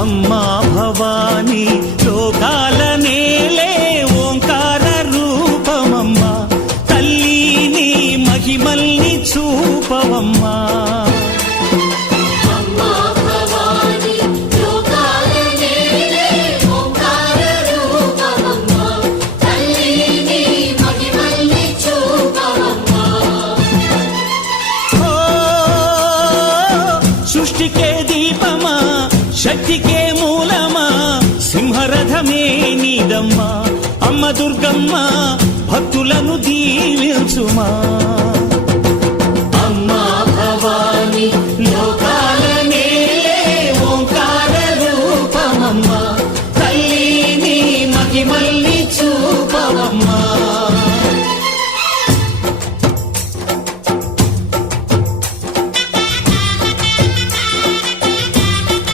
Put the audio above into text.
అమ్మా భవానీ లోకాల నేలే ఓంకార రూపమమ్మా తల్లి మహిమల్ని చూపవమ్మా సృష్టికే దీపమా శక్తికే మూలమా సింహరథమే నీదమ్మా అమ్మ దుర్గమ్మ భక్తులను దీవించుమా